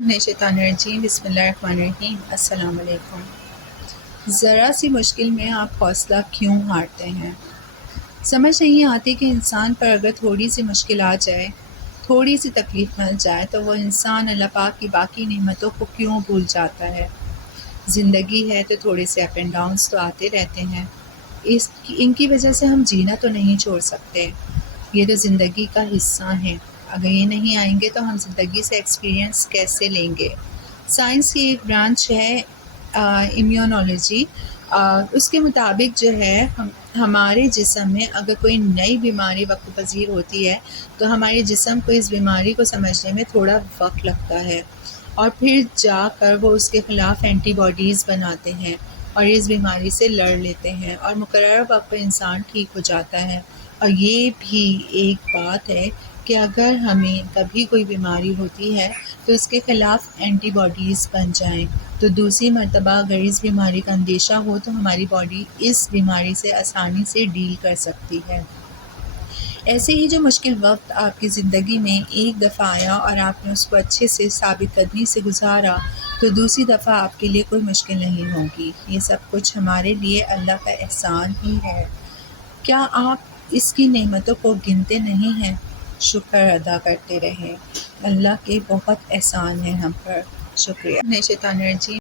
شیطان الرجیم بسم اللہ الرحمن الرحیم السلام علیکم۔ ذرا سی مشکل میں آپ حوصلہ کیوں ہارتے ہیں؟ سمجھ نہیں آتی کہ انسان پر اگر تھوڑی سی مشکل آ جائے، تھوڑی سی تکلیف مل جائے تو وہ انسان اللہ پاک کی باقی نعمتوں کو کیوں بھول جاتا ہے۔ زندگی ہے تو تھوڑے سے اپ اینڈ ڈاؤنس تو آتے رہتے ہیں، ان کی وجہ سے ہم جینا تو نہیں چھوڑ سکتے، یہ تو زندگی کا حصہ ہیں۔ اگر یہ نہیں آئیں گے تو ہم زندگی سے ایکسپیرینس کیسے لیں گے؟ سائنس کی ایک برانچ ہے امیونولوجی، اس کے مطابق جو ہے ہمارے جسم میں اگر کوئی نئی بیماری وقت پذیر ہوتی ہے تو ہمارے جسم کو اس بیماری کو سمجھنے میں تھوڑا وقت لگتا ہے، اور پھر جا کر وہ اس کے خلاف اینٹی باڈیز بناتے ہیں اور اس بیماری سے لڑ لیتے ہیں، اور مقررہ وقت پر انسان ٹھیک ہو جاتا ہے۔ اور یہ بھی ایک بات ہے کہ اگر ہمیں کبھی کوئی بیماری ہوتی ہے تو اس کے خلاف اینٹی باڈیز بن جائیں تو دوسری مرتبہ اگر اس بیماری کا اندیشہ ہو تو ہماری باڈی اس بیماری سے آسانی سے ڈیل کر سکتی ہے۔ ایسے ہی جو مشکل وقت آپ کی زندگی میں ایک دفعہ آیا اور آپ نے اس کو اچھے سے ثابت قدمی سے گزارا تو دوسری دفعہ آپ کے لیے کوئی مشکل نہیں ہوگی۔ یہ سب کچھ ہمارے لیے اللہ کا احسان ہی ہے۔ کیا آپ اس کی نعمتوں کو گنتے نہیں ہیں؟ شکر ادا کرتے رہیں، اللہ کے بہت احسان ہیں ہم پر۔ شکریہ۔ شیطان الرجیم